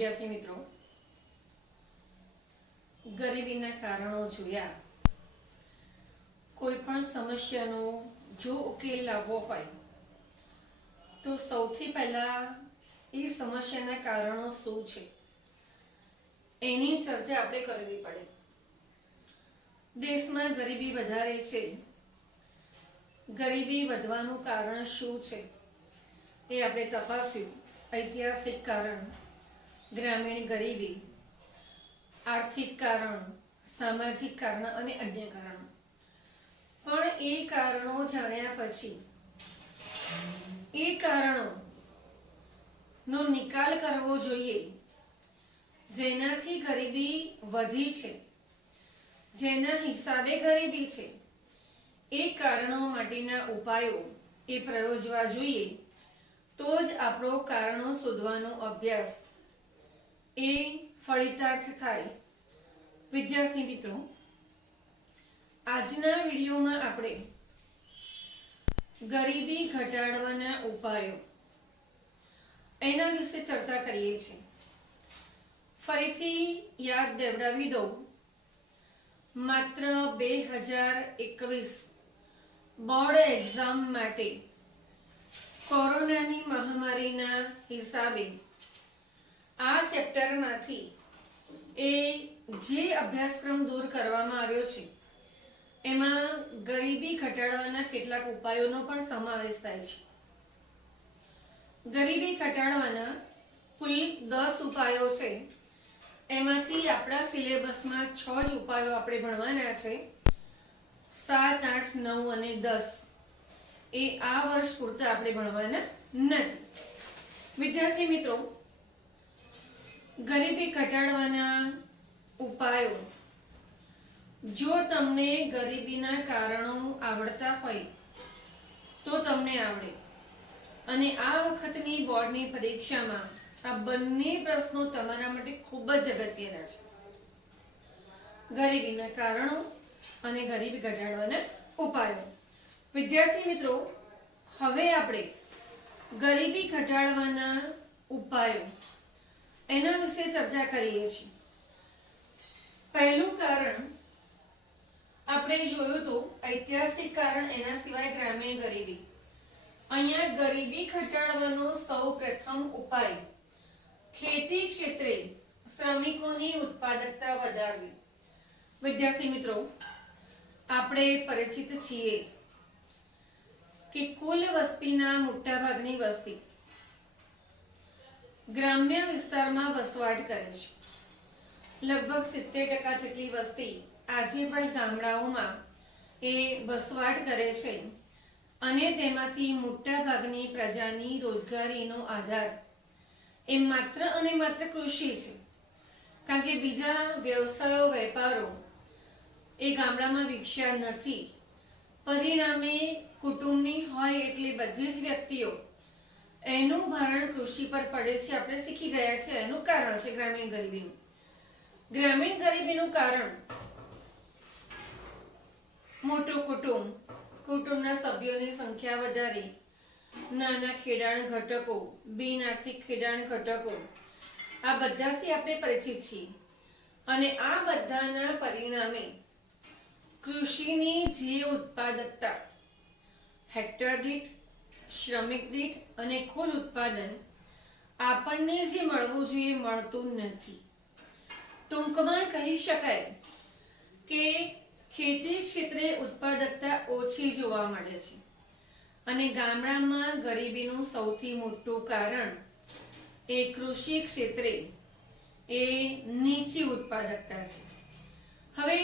વિદ્યાર્થી મિત્રો, ગરીબીના કારણો જોયા. કોઈ પણ સમસ્યાનો જો ઉકેલ લાવવો હોય તો સૌથી પહેલા એ સમસ્યાના કારણો શું છે એની ચર્ચા આપણે કરવી પડે. દેશમાં ગરીબી વધારે છે. ગરીબી વધવાનું કારણ શું છે એ આપણે તપાસ્યું. ઐતિહાસિક કારણ, ગ્રામીણ ગરીબી, આર્થિક કારણ, સામાજિક કારણ અને અન્ય કારણો. પણ એ કારણો જાણ્યા પછી એ કારણોનો નિકાલ કરવો જોઈએ. જેનાથી ગરીબી વધી છે, જેના હિસાબે ગરીબી છે, એ કારણો માટેના ઉપાયો એ પ્રયોજવા જોઈએ. તો જ આપણો કારણો શોધવાનો અભ્યાસ એ ફળિતાર્થ થાય. વિદ્યાર્થી મિત્રો, આજના વિડીયોમાં આપણે ગરીબી ઘટાડવાના ઉપાયો એના વિશે ચર્ચા કરીએ છીએ. ફરીથી યાદ દેવડાવી દઉં, માત્ર 2021 બોર્ડ એક્ઝામ માટે કોરોનાની મહામારીના હિસાબે આ ચેપ્ટરમાંથી એ જે અભ્યાસક્રમ દૂર કરવામાં આવ્યો છે એમાં ગરીબી ઘટાડવાના કેટલાક ઉપાયોનો પણ સમાવેશ થાય છે. ગરીબી ઘટાડવાના કુલ 10 ઉપાયો છે. એમાંથી આપણા સિલેબસમાં 6 જ ઉપાયો આપણે ભણવાના છે. 7, 8, 9 અને 10 એ આ વર્ષ પૂરતા આપણે ભણવાના નથી. વિદ્યાર્થી મિત્રો, ગરીબી ઘટાડવાના ઉપાયો, જો તમને ગરીબીના કારણો આવડતા હોય તો તમને આવડે. અને આ વખતની બોર્ડની પરીક્ષામાં આ બંને પ્રશ્નો તમારા માટે ખૂબ જ અગત્યના છે. ગરીબીના કારણો અને ગરીબી ઘટાડવાના ઉપાયો. વિદ્યાર્થી મિત્રો, હવે આપણે ગરીબી ઘટાડવાના ઉપાયો એના વિશે ચર્ચા કરીએ છીએ. પહેલું કારણ આપણે જોયું તો ઐતિહાસિક કારણ, એના સિવાય ગ્રામીણ ગરીબી. અહીંયા ગરીબી ઘટાડવાનો સૌ પ્રથમ ઉપાય ખેતી ક્ષેત્રે શ્રમિકોની ઉત્પાદકતા વધારવી. વિદ્યાર્થી મિત્રો, આપણે પરિચિત છીએ કે કુલ વસ્તીના મોટાભાગની વસ્તી ગ્રામ્ય વિસ્તારમાં વસવાટ કરે છે. લગભગ 70% જેટલી વસ્તી આજે પણ ગામડાઓમાં એ વસવાટ કરે છે. અને તેમાંથી મોટા ભાગની પ્રજાની રોજગારીનો આધાર એ માત્ર અને માત્ર કૃષિ છે. કારણ કે બીજા વ્યવસાયો, વેપારો એ ગામડામાં વિકસ્યા નથી. પરિણામે કુટુંબની હોય એટલે બધી જ વ્યક્તિઓ એનું ભારણ કૃષિ પર પડે છે. આપણે શીખી ગયા છે. એનું કારણ છે ગ્રામીણ ગરીબીનું. ગ્રામીણ ગરીબીનું કારણ મોટું કુટુંબ, કુટુંબના સભ્યોની સંખ્યા વધારી, નાના ખેડાણ ઘટકો, બિન આર્થિક ખેડાણ ઘટકો, આ બધાથી આપણે પરિચિત છીએ. અને આ બધાના પરિણામે કૃષિની જે ઉત્પાદકતા હેક્ટર દીઠ, શ્રમિક દીઠ અને કુલ ઉત્પાદન આપણને જે મળવું જોઈએ મળતું નથી. ટૂંકમાં કહી શકાય કે ખેતી ક્ષેત્રે ઉત્પાદકતા ઓછી જોવા મળે છે. અને ગામડામાં ગરીબીનું સૌથી મોટું કારણ એ કૃષિ ક્ષેત્રે એ નીચી ઉત્પાદકતા છે. હવે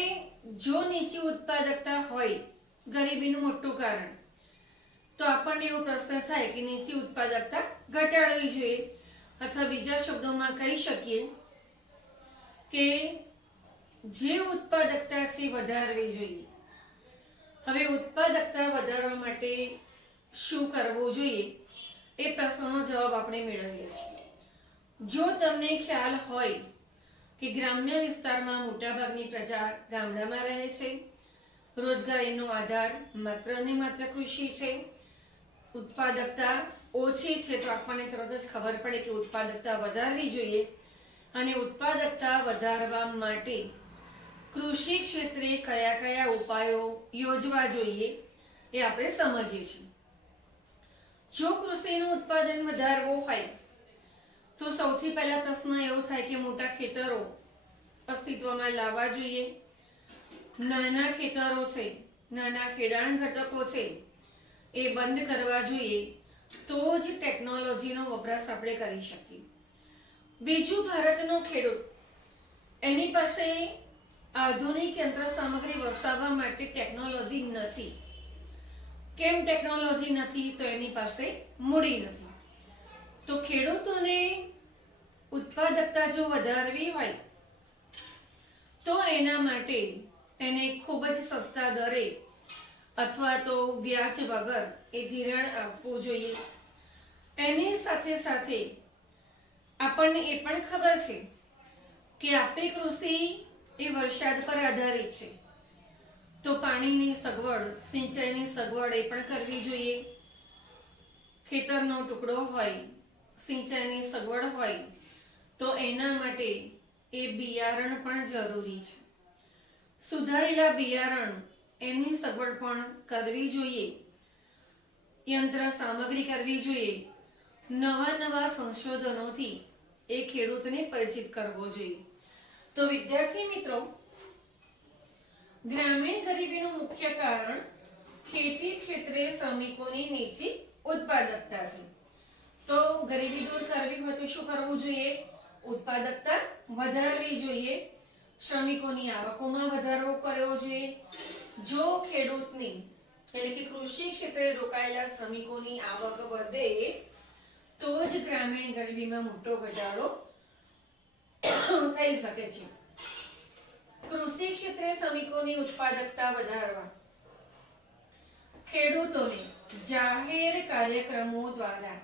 જો નીચી ઉત્પાદકતા હોય ગરીબીનું મોટું કારણ, તો આપણને એવો પ્રશ્ન થાય કે નીચી ઉત્પાદકતા ઘટાડવી જોઈએ. અથવા બીજા શબ્દોમાં કહી શકીએ કે જે ઉત્પાદકતા છે વધારવી જોઈએ. હવે ઉત્પાદકતા વધારવા માટે શું કરવું જોઈએ એ પ્રશ્નનો જવાબ આપણે મેળવીએ છીએ. જો તમને ખ્યાલ હોય કે ગ્રામ્ય વિસ્તારમાં મોટાભાગની પ્રજા ગામડામાં રહે છે, રોજગારીનો આધાર માત્ર અને માત્ર કૃષિ છે, ઉત્પાદકતા ઓછી છે, તો આપણને તરત જ ખબર પડે કે ઉત્પાદકતા વધારવી જોઈએ. અને ઉત્પાદકતા વધારવા માટે કૃષિ ક્ષેત્રે કયા કયા ઉપાયો યોજવા જોઈએ એ આપણે સમજીએ છીએ. જો કૃષિનું ઉત્પાદન વધારવું હોય તો સૌથી પહેલા પ્રશ્ન એવો થાય કે મોટા ખેતરો અસ્તિત્વમાં લાવવા જોઈએ. નાના ખેતરો છે, નાના ખેડાણ ઘટકો છે એ બંધ કરવા જોઈએ, તો જ ટેકનોલોજીનો વપરાશ આપણે કરી શકીએ. બીજું, ભારતનો ખેડૂત એની પાસે આધુનિક યંત્ર સામગ્રી વસાવવા માટે ટેકનોલોજી નથી. કેમ ટેકનોલોજી નથી? તો એની પાસે મૂડી નથી. તો ખેડૂતોને ઉત્પાદકતા જો વધારવી હોય તો એના માટે એને ખૂબ જ સસ્તા દરે અથવા તો વ્યાજ વગર એ ધિરાણ આપવું જોઈએ. એની સાથે સાથે આપણને એ પણ ખબર છે કે આપણી કૃષિ એ વરસાદ પર આધારિત છે, તો પાણીની સગવડ, સિંચાઈની સગવડ એ પણ કરવી જોઈએ. ખેતરનો ટુકડો હોય, સિંચાઈની સગવડ હોય તો એના માટે એ બિયારણ પણ જરૂરી છે. સુધારેલા બિયારણ એની સગવડ પણ કરવી જોઈએ. યંત્ર સામગ્રી કરવી જોઈએ. નવા સંશોધનોથી એ ખેડૂતને પરિચિત કરવો જોઈએ. તો વિદ્યાર્થી મિત્રો, ગ્રામીણ ગરીબીનું મુખ્ય કારણ ખેતી ક્ષેત્રે શ્રમિકોની નીચી ઉત્પાદકતા છે. તો ગરીબી દૂર કરવી હોય તો શું કરવું જોઈએ? ઉત્પાદકતા વધારવી જોઈએ. શ્રમિકોની આવકોમાં વધારો કરવો જોઈએ. જો ખેડૂતની એટલે કે કૃષિ ક્ષેત્રે રોકાયેલા શ્રમિકોની આવક વધે તો જ ગ્રામીણ ગરીબીમાં મોટો ઘટાડો થઈ શકે છે. કૃષિ ક્ષેત્રે શ્રમિકોની ઉત્પાદકતા વધારવા ખેડૂતોને જાહેર કાર્યક્રમો દ્વારા,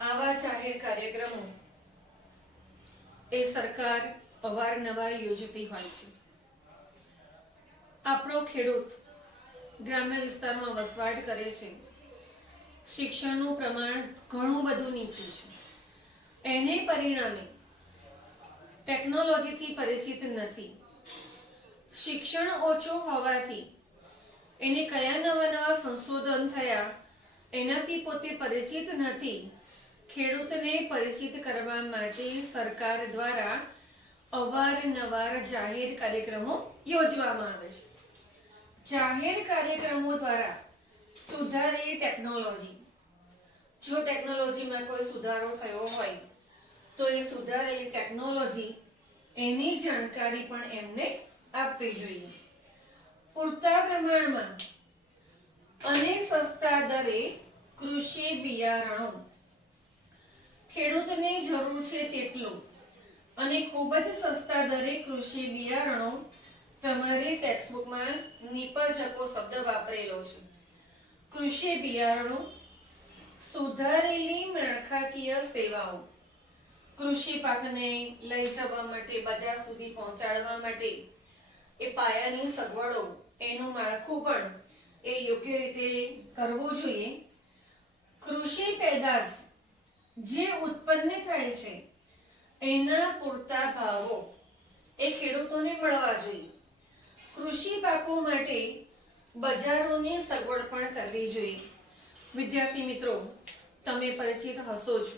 આવા જાહેર કાર્યક્રમો એ સરકાર અવારનવાર યોજતી હોય છે. આપણો ખેડૂત ગ્રામ્ય વિસ્તારમાં વસવાટ કરે છે, શિક્ષણનું પ્રમાણ ઘણું બધું નીચું છે, એને પરિણામે ટેકનોલોજીથી પરિચિત નથી. શિક્ષણ ઓછું હોવાથી એને કયા નવા સંશોધન થયા એનાથી પોતે પરિચિત નથી. ખેડૂતને પરિચિત કરવા માટે સરકાર દ્વારા અવારનવાર જાહેર કાર્યક્રમો યોજવામાં આવે છે. જાહેર કાર્યક્રમો દ્વારા સુધારેલી ટેકનોલોજી, જો ટેકનોલોજીમાં કોઈ સુધારો થયો હોય તો એ સુધારેલી ટેકનોલોજી એની જાણકારી પણ એમને આપવી જોઈએ. પૂરતા પ્રમાણમાં અને સસ્તા દરે કૃષિ બિયારણો, ખેડૂતને જરૂર છે તેટલું અને ખૂબ જ સસ્તા દરે કૃષિ બિયારણો, તમારી ટેક્સ્ટબુકમાં નિપજકો શબ્દ વાપરેલો છે. કૃષિ બિયારણો, સુધારેલી માળખાકીય સેવાઓ, કૃષિ પાકને લઈ જવા માટે, બજાર સુધી પહોંચાડવા માટે એ પાયાની સગવડો, એનું માળખું પણ એ યોગ્ય રીતે કરવું જોઈએ. કૃષિ પેદાશ જે ઉત્પન્ન થાય છે એના પૂરતા ભાવો એ ખેડૂતોને મળવા જોઈએ. કૃષિ પાકો માટે બજારોની સગવડ પણ કરવી જોઈએ. વિદ્યાર્થી મિત્રો, તમે પરિચિત હશો જ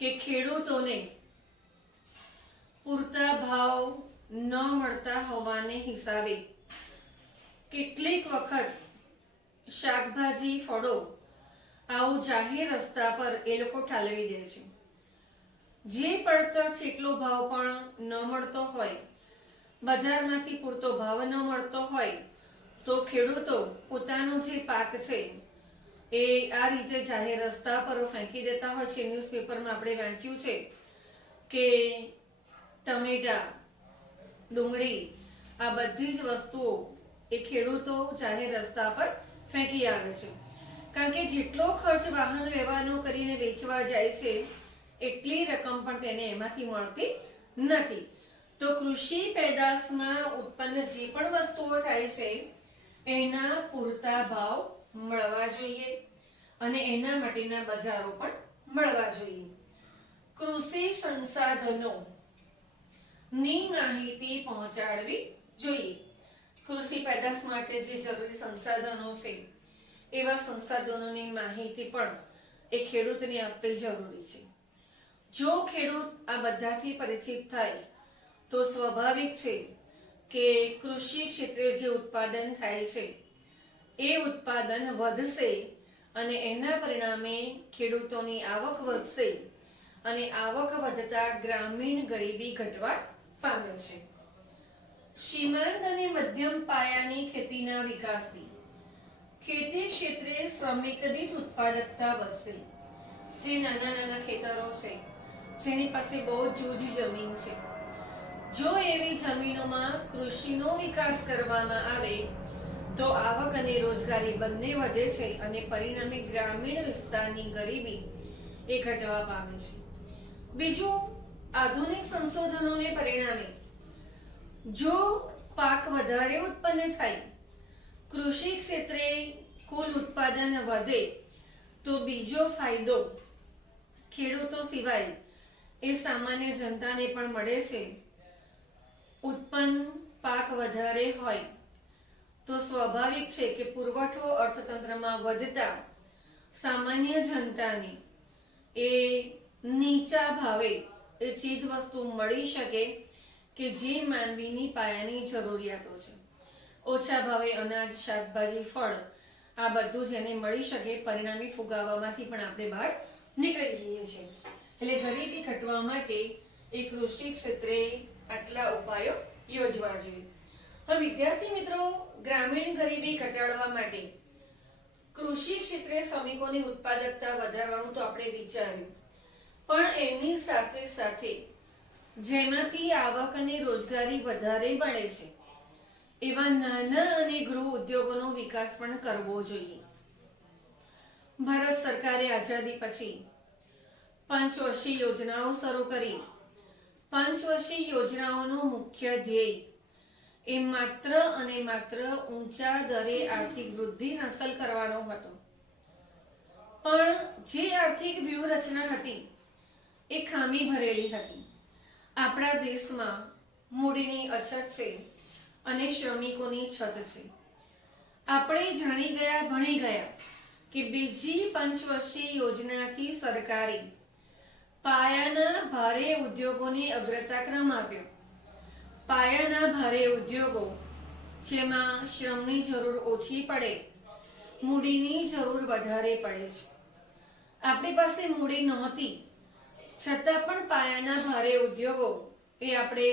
કે ખેડૂતોને પૂરતા ભાવ ન મળતા હોવાને હિસાબે કેટલીક વખત શાકભાજી, ફળો આવું જાહેર રસ્તા પર એ લોકો ઠાલવી દે છે. જે પડતર જેટલો ભાવ પણ ન મળતો હોય, બજારમાંથી પૂરતો ભાવ ન મળતો હોય, તો ખેડૂતો પોતાનો જે પાક છે એ આ રીતે જાહેર રસ્તા પર ફેંકી દેતા હોય છે. ન્યૂઝપેપરમાં આપણે વાંચ્યું છે કે ટમેટા, ડુંગળી આ બધી જ વસ્તુઓ એ ખેડૂતો જાહેર રસ્તા પર ફેંકી આવે છે. કારણ કે જેટલો ખર્ચ વાહન વ્યવહારનો કરીને વેચવા જાય છે એટલી રકમ પણ તેને એમાંથી મળતી નથી. તો કૃષિ પેદાશમાં ઉત્પન્ન જે પણ વસ્તુઓ થાય છે એના પૂરતા ભાવ મળવા જોઈએ અને એના માટેના બજારો પણ મળવા જોઈએ. કૃષિ સંસાધનો ની માહિતી પહોંચાડવી જોઈએ. કૃષિ પેદાશ માટે જે જરૂરી સંસાધનો છે એવા સંસાધનોની માહિતી પણ એ ખેડૂતને આપવી જરૂરી છે. જો ખેડૂત આ બધાથી પરિચિત થાય તો સ્વાભાવિક છે કે કૃષિ ક્ષેત્રે જે ઉત્પાદન થાય છે એ ઉત્પાદન વધશે અને એના પરિણામે ખેડૂતોની આવક વધશે અને આવક વધતા ગ્રામીણ ગરીબી ઘટવા પામે છે. સીમાંત અને મધ્યમ પાયાની ખેતીના વિકાસથી ખેતી ક્ષેત્રે શ્રમિક દીઠ ઉત્પાદકતા વધશે. જે નાના નાના ખેતરો છે જેની પાસે બહુ જૂજ જમીન છે, જો એવી જમીનોમાં કૃષિનો વિકાસ કરવામાં આવે તો આવક અને રોજગારી બંને વધે છે અને પરિણામે ગ્રામીણ વિસ્તારની ગરીબી એ ઘટવા પામે છે. બીજું, આધુનિક સંશોધનોને પરિણામે જો પાક વધારે ઉત્પન્ન થાય, કૃષિ ક્ષેત્રે કુલ ઉત્પાદન વધે તો બીજો ફાયદો ખેડૂતો સિવાય એ સામાન્ય જનતાને પણ મળે છે. ઉત્પન્ન પાક વધારે હોય તો સ્વાભાવિક છે કે પુરવઠો અર્થતંત્રમાં વધતા સામાન્ય જનતાને એ નીચા ભાવે એ ચીજ વસ્તુ મળી શકે કે જે માનવીની પાયાની જરૂરિયાતો છે. ઓછા ભાવે અનાજ, શાકભાજી, ફળ આ બધું જેને મળી શકે, પરિણામી ફુગાવામાંથી પણ આપણે બહાર નીકળી જઈએ છીએ. એટલે ગરીબી ઘટવા માટે એ કૃષિ ક્ષેત્રે આટલા ઉપાયો યોજવા જોઈએ. હવે વિદ્યાર્થી મિત્રો, ગ્રામીણ ગરીબી ઘટાડવા માટે કૃષિ ક્ષેત્રે શ્રમિકોની ઉત્પાદકતા વધારવાનું તો આપણે વિચાર્યું, પણ એની સાથે સાથે જેમાંથી આવક અને રોજગારી વધારે મળે છે એવા નાના અને ગૃહ ઉદ્યોગોનો વિકાસ પણ કરવો જોઈએ. ભારત સરકારે આઝાદી પછી પંચવર્ષીય યોજનાઓ શરૂ કરી. પંચવર્ષીય યોજનાઓનું મુખ્ય ધ્યેય એ માત્ર અને માત્ર ઊંચા દરે આર્થિક વૃદ્ધિ હાંસલ કરવાનો હતો. પણ જે આર્થિક વ્યૂહરચના હતી એ ખામી ભરેલી હતી. આપણા દેશમાં મૂડીની અછત છે અને શ્રમિકોની છત છે. આપણે જાણી ગયા, ભણી ગયા કે બીજી પંચવર્ષીય યોજનાથી સરકારે પાયાના ભારે ઉદ્યોગોને અગ્રતાક્રમ આપ્યો. પાયાના ભારે ઉદ્યોગો જેમાં શ્રમની જરૂર ઓછી પડે, મૂડીની જરૂર વધારે પડે છે. આપણી પાસે મૂડી નહોતી છતાં પણ પાયાના ભારે ઉદ્યોગો એ આપણે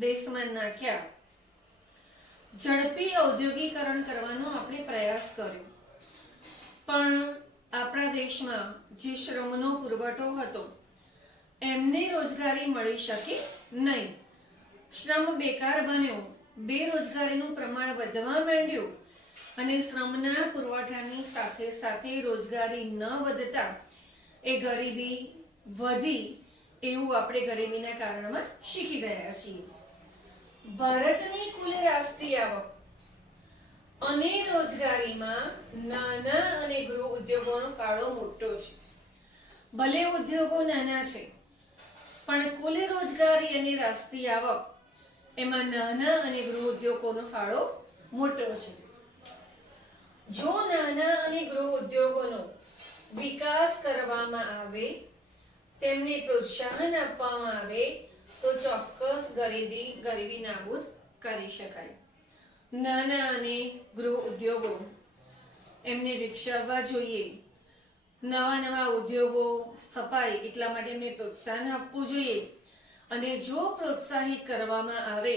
દેશમાં નાખ્યા. ઝડપી ઔદ્યોગિકરણ કરવાનો આપણે પ્રયાસ કર્યો, પણ આપણા દેશમાં જે શ્રમનો પુરવઠો હતો એમને રોજગારી મળી શકી નહીં. શ્રમ બેકાર બન્યો, બેરોજગારીનું પ્રમાણ વધવા માંડ્યું અને શ્રમના પુરવઠાની સાથે સાથે રોજગારી ન વધતા એ ગરીબી વધી, એવું આપણે ગરીબીના કારણમાં શીખી ગયા છીએ. ભારતની કુલ રાષ્ટ્રીય આવક અને રોજગારીમાં નાના અને ગૃહ ઉદ્યોગોનો ફાળો મોટો છે. ભલે ઉદ્યોગો નાના છે પણ કુલ રોજગારી અને રાષ્ટ્રીય આવક એમાં નાના અને ગૃહ ઉદ્યોગોનો ફાળો મોટો છે. જો નાના અને ગૃહ ઉદ્યોગોનો વિકાસ કરવામાં આવે, તેમને પ્રોત્સાહન આપવામાં આવે તો ચોક્કસ ગરીબી નાબૂદ કરી શકાય. નાના અને ગૃહ ઉદ્યોગો એમને વિકસાવવા જોઈએ. નવા નવા ઉદ્યોગો સ્થપાય એટલા માટે એમને પ્રોત્સાહન આપવું જોઈએ. અને જો પ્રોત્સાહિત કરવામાં આવે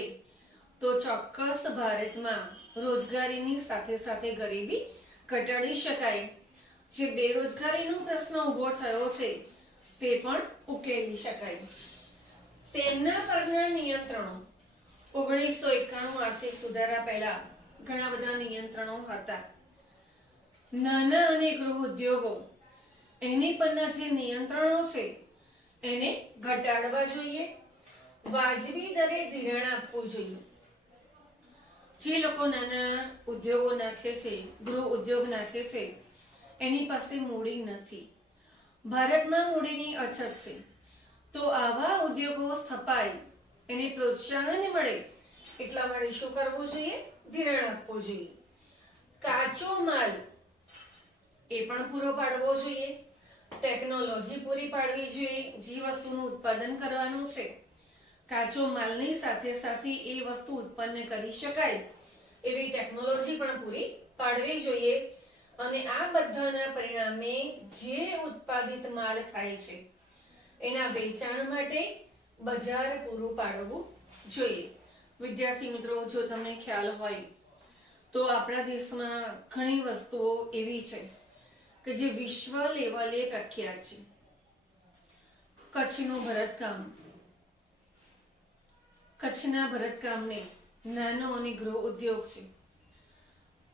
તો ચોક્કસ ભારતમાં રોજગારીની સાથે સાથે ગરીબી ઘટાડી શકાય. જે બેરોજગારીનો પ્રશ્ન ઉભો થયો છે તે પણ ઉકેલી શકાય. તેમના પરના નિયંત્રણો 1991 આર્થિક સુધારા પહેલા ઘણા બધા નિયંત્રણો હતા. નાના અને ગૃહ ઉદ્યોગો એની પરના જે નિયંત્રણો છે એને ઘટાડવા જોઈએ. વાજબી દરે ધિરાણ આપવું જોઈએ. જે લોકો નાના ઉદ્યોગો નાખે છે, ગૃહ ઉદ્યોગ નાખે છે, એની પાસે મૂડી નથી. ભારતમાં મૂડીની અછત છે. તો આવા ઉદ્યોગો સ્થપાય, એને પ્રોત્સાહન મળે એટલા માટે શું કરવું જોઈએ? ધિરાણ આપવું જોઈએ. કાચો માલ એ પણ પૂરો પાડવો જોઈએ. ટેકનોલોજી પૂરી પાડવી જોઈએ. જે વસ્તુનું ઉત્પાદન કરવાનું છે, કાચો માલની સાથે સાથે એ વસ્તુ ઉત્પન્ન કરી શકાય એવી ટેકનોલોજી પણ પૂરી પાડવી જોઈએ. અને આ બધાના પરિણામે જે ઉત્પાદિત માલ થાય છે એના વેચાણ માટે બજાર પૂરું પાડવું જોઈએ. વિદ્યાર્થી મિત્રો, જો તમને ખ્યાલ હોય તો આપણા દેશમાં ઘણી વસ્તુઓ એવી છે કે જે વિશ્વ લેવલે પ્રખ્યાત છે. કચ્છનું ભરતકામ, કચ્છના ભરતકામને નાનો અને ગૃહ ઉદ્યોગ છે.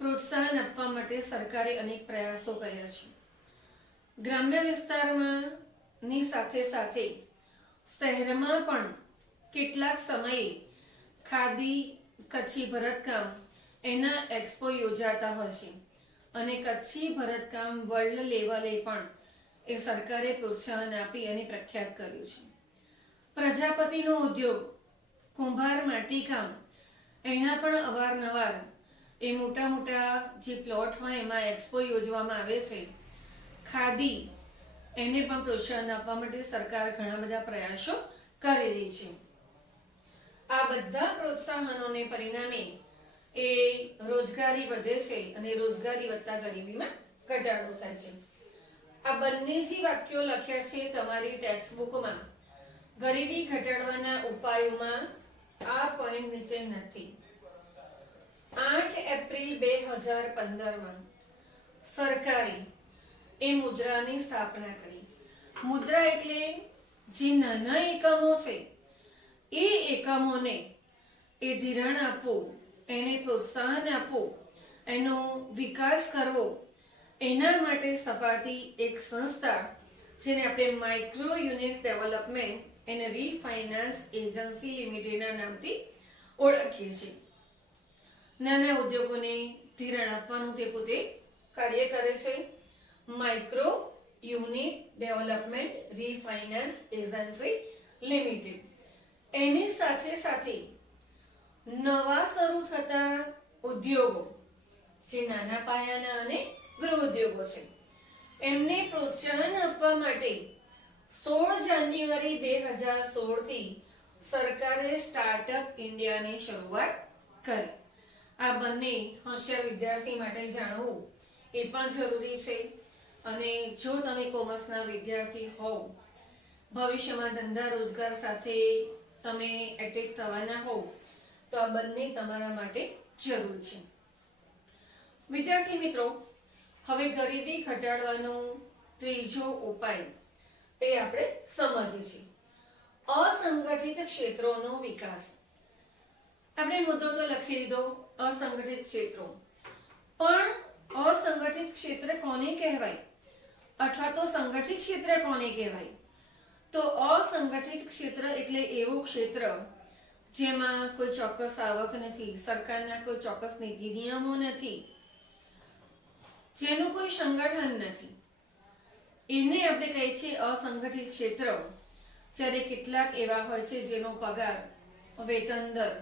પ્રોત્સાહન આપવા માટે સરકારે અનેક પ્રયાસો કર્યા છે. ગ્રામ્ય વિસ્તારમાં ની સાથે સાથે શહેરમાં પણ કેટલાક સમયે ખાદી, કચ્છી ભરતકામ એના એક્સપો યોજાતા હોય છે. અને કચ્છી ભરતકામ વર્લ્ડ લેવલે પણ એ સરકારે પ્રોત્સાહન આપી અને પ્રખ્યાત કર્યું છે. પ્રજાપતિનો ઉદ્યોગ, કુંભાર માટીકામ, એના પણ અવારનવાર એ મોટા મોટા જે પ્લોટ હોય એમાં એક્સપો યોજવામાં આવે છે. ખાદી, એને પણ પ્રોત્સાહન આપવા માટે સરકાર ઘણા બધા પ્રયાસો કરી રહી છે. આ બધા પ્રોત્સાહનોને પરિણામે એ રોજગારી વધે છે અને રોજગારી વધતા ગરીબીમાં ઘટાડો થાય છે. આ બંને જે વાક્યો લખ્યા છે તમારી ટેક્સ્ટ બુકમાં, ગરીબી ઘટાડવાના ઉપાયોમાં આ પોઈન્ટ નીચે નથી. 8 એપ્રિલ 2015માં સરકારે એ મુદ્રાની સ્થાપના કરી. મુદ્રા એટલે જે નાના એકમો છે એ એકમોને એ ધિરાણ આપવું, એને પ્રોત્સાહન આપવું, એનો વિકાસ કરવો, એના માટે સ્થપાતી એક સંસ્થા જેને આપણે micro unit development and refinance agency લિમિટેડના નામથી ઓળખીએ છીએ. નાના ઉદ્યોગોને ધિરાણ આપવાનું તે પોતે કાર્ય કરે છે. Micro unit development refinance agency limited. એની સાથે સાથે નવા શરૂ થતા ઉદ્યોગો, જે નાના પાયાના અને ગૃહ ઉદ્યોગો છે, એમને પ્રોત્સાહન આપવા માટે 16 જાન્યુઆરી 2016 થી સરકારે સ્ટાર્ટઅપ ઇન્ડિયાની શરૂઆત કરી. આ બંને હોશિયાર વિદ્યાર્થી માટે જાણવું એ પણ જરૂરી છે. અને જો તમે કોમર્સના વિદ્યાર્થી હોવ, ભવિષ્યમાં ધંધા રોજગાર સાથે તમે એટેચ થવાના હોવ, તો આ બંને તમારા માટે જરૂરી છે. વિદ્યાર્થી મિત્રો, હવે ગરીબી ઘટાડવાનો ત્રીજો ઉપાય એ આપણે સમજીએ છીએ. અસંગઠિત ક્ષેત્રોનો વિકાસ. આપણે મુદ્દો તો લખી દીધો, અસંગઠિત ક્ષેત્રો. પણ અસંગઠિત ક્ષેત્ર કોને કહેવાય અથવા તો સંગઠિત ક્ષેત્ર કોને કહેવાય? તો અસંગઠિત ક્ષેત્ર એટલે એવું ક્ષેત્ર જેમાં કોઈ ચોક્કસ આવક નથી, સરકારના કોઈ ચોક્કસ નીતિ નિયમો નથી, જેનું કોઈ સંગઠન નથી, એને આપણે કહીએ છીએ અસંગઠિત ક્ષેત્ર. જ્યારે કેટલાક એવા હોય છે જેનો પગાર, વેતન દર,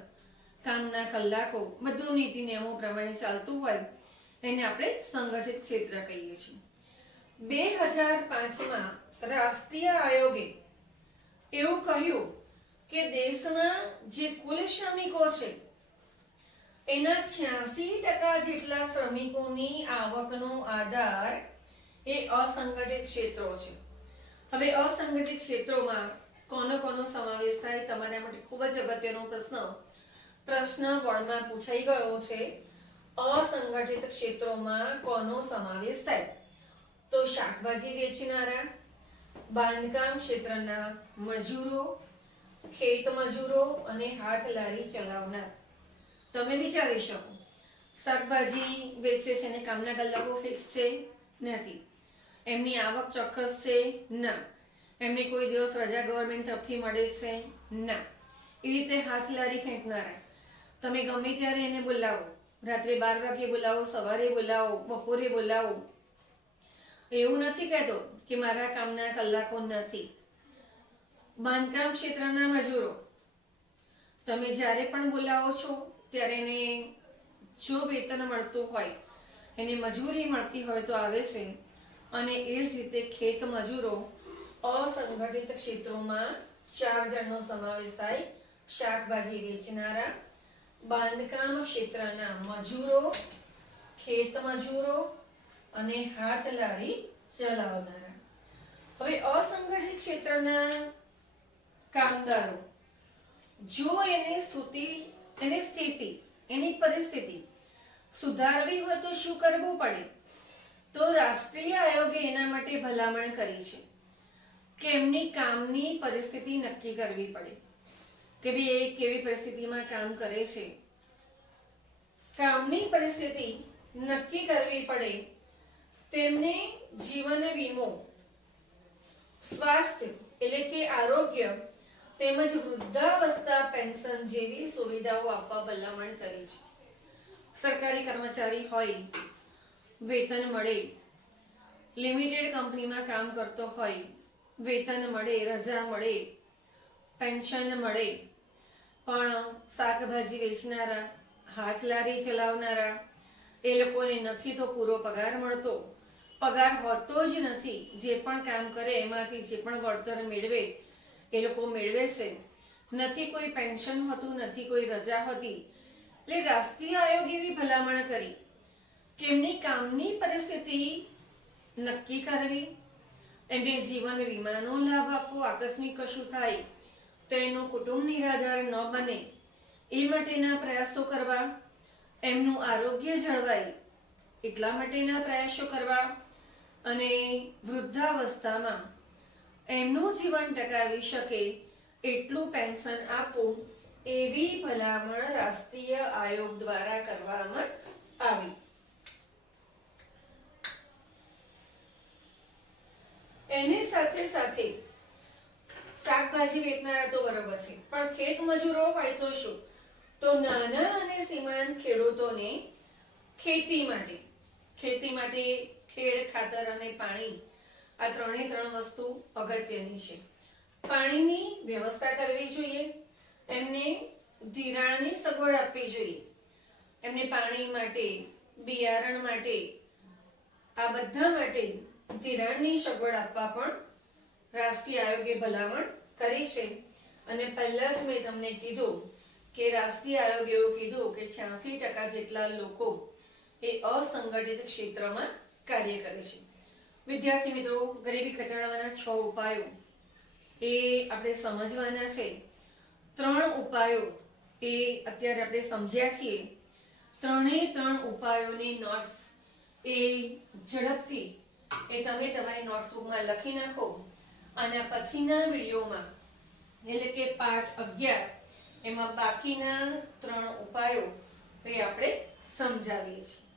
કામના કલાકો બધું નીતિ નિયમો પ્રમાણે ચાલતું હોય, એને આપણે સંગઠિત ક્ષેત્ર કહીએ છીએ. 2005માં રાષ્ટ્રીય આયોગે એવું કહ્યું કે દેશમાં જે કુલ શ્રમિકો છે એના 86% જેટલા શ્રમિકોની આવકનો આધાર એ અસંગઠિત ક્ષેત્રો છે. હવે અસંગઠિત ક્ષેત્રોમાં કોનો સમાવેશ થાય? તમારા માટે ખૂબ જ અગત્યનો પ્રશ્ન બોર્ડમાં પૂછાઈ ગયો છે. અસંગઠિત ક્ષેત્રોમાં કોનો સમાવેશ થાય? તો શાકભાજી વેચનારા, બાંધકામ ક્ષેત્રના મજૂરો, ખેત મજૂરો અને હાથ લારી ચલાવનાર. તમે વિચારી શકો, શાકભાજી વેચે છે અને કામના કલાકો ફિક્સ છે? નથી. એમની આવક ચોક્કસ છે? ના. એમને કોઈ દિવસ રજા ગવર્મેન્ટ તરફથી મળે છે? ના. એ રીતે હાથ લારી ખેંચનારા, તમે ગમે ત્યારે એને બોલાવો, રાત્રે 12 વાગે બોલાવો, સવારે બોલાવો, બપોરે બોલાવો, એવું નથી કહેતો કે મારા કામના કલાકો નથી. બાંધકામ ક્ષેત્રના મજૂરો, તમે જ્યારે પણ બોલાવો છો ત્યારે એને જો વેતન મળતું હોય, એને મજૂરી મળતી હોય તો આવે છે. અને એ જ રીતે ખેત મજૂરો, અસંગઠિત ક્ષેત્રોમાં 4 જણનો સમાવેશ થાય. શાકભાજી વેચનારા, બાંધકામ ક્ષેત્રના મજૂરો, ખેત મજૂરો અને હાથ લારી ચલાવનારા. હવે અસંગઠિત ક્ષેત્રના કામદારો, જો એની સ્થિતિ, એની પરિસ્થિતિ સુધારવી હોય તો શું કરવું પડે? તો રાષ્ટ્રીય આયોગે એના માટે ભલામણ કરી છે કે એમની કામની પરિસ્થિતિ નક્કી કરવી પડે કે ભાઈ એ કેવી પરિસ્થિતિમાં કામ કરે છે. કામની પરિસ્થિતિ નક્કી કરવી પડે. તેમને જીવન વીમો, સ્વાસ્થ્ય એટલે કે આરોગ્ય તેમજ વૃદ્ધાવસ્થા પેન્શન જેવી સુવિધાઓ આપવા ભલામણ કરી છે. સરકારી કર્મચારી હોય, વેતન મળે, લિમિટેડ કંપનીમાં કામ કરતો હોય, વેતન મળે, રજા મળે, પેન્શન મળે. પણ શાકભાજી વેચનારા, હાથ લારી ચલાવનારા, એ લોકોને નથી તો પૂરો પગાર મળતો. પગાર હોતો જ નથી. જે પણ કામ કરે એમાંથી જે પણ વળતર મેળવે એ લોકો મેળવે છે. નથી કોઈ પેન્શન હોતું, નથી કોઈ રજા હોતી. એટલે રાષ્ટ્રીય આયોગે એવી ભલામણ કરી કે એમની કામની પરિસ્થિતિ નક્કી કરવી, એમને જીવન વીમાનો લાભ આપવો, આકસ્મિક કશું થાય તો એનું કુટુંબ નિરાધાર ન બને એ માટેના પ્રયાસો કરવા, એમનું આરોગ્ય જળવાય એટલા માટેના પ્રયાસો કરવા અને વૃદ્ધાવસ્થામાં એમનું જીવન ટકાવી શકે એટલું પેન્શન આપવું, એવી ભલામણ રાષ્ટ્રીય આયોગ દ્વારા કરવામાં આવી. એની સાથે સાથે શાકભાજી વેચનારા તો બરોબર છે, પણ ખેત મજૂરો હોય તો શું? તો નાના અને સીમાંત ખેડૂતોને ખેતી માટે ખેડ, ખાતર અને પાણી, આ 3 વસ્તુ અગત્યની છે. પાણીની વ્યવસ્થા કરવી જોઈએ, એમને ધિરાણની સગવડ આપવી જોઈએ, એમને પાણી માટે, બિયારણ માટે, આ બધા માટે ધિરાણની સગવડ આપવા પણ રાષ્ટ્રીય આયોગે ભલામણ કરી છે. અને પહેલા જ મેં તમને કીધું કે રાષ્ટ્રીય આયોગે એવું કીધું કે 86% જેટલા લોકો એ અસંગઠિત ક્ષેત્રમાં કાર્ય કરે છે. વિદ્યાર્થી મિત્રો, ગરીબી ઘટાડવાના 6 ઉપાયો એ આપણે સમજવાના છે. 3 ઉપાયો એ અત્યારે આપણે સમજ્યા છીએ. 3 ઉપાયોની નોટ્સ એ ઝડપથી એ તમે તમારી નોટબુકમાં લખી નાખો. અને પછીના વિડીયોમાં એટલે કે પાઠ 11 એમાં બાકીના 3 ઉપાયો એ આપણે સમજાવીએ છીએ.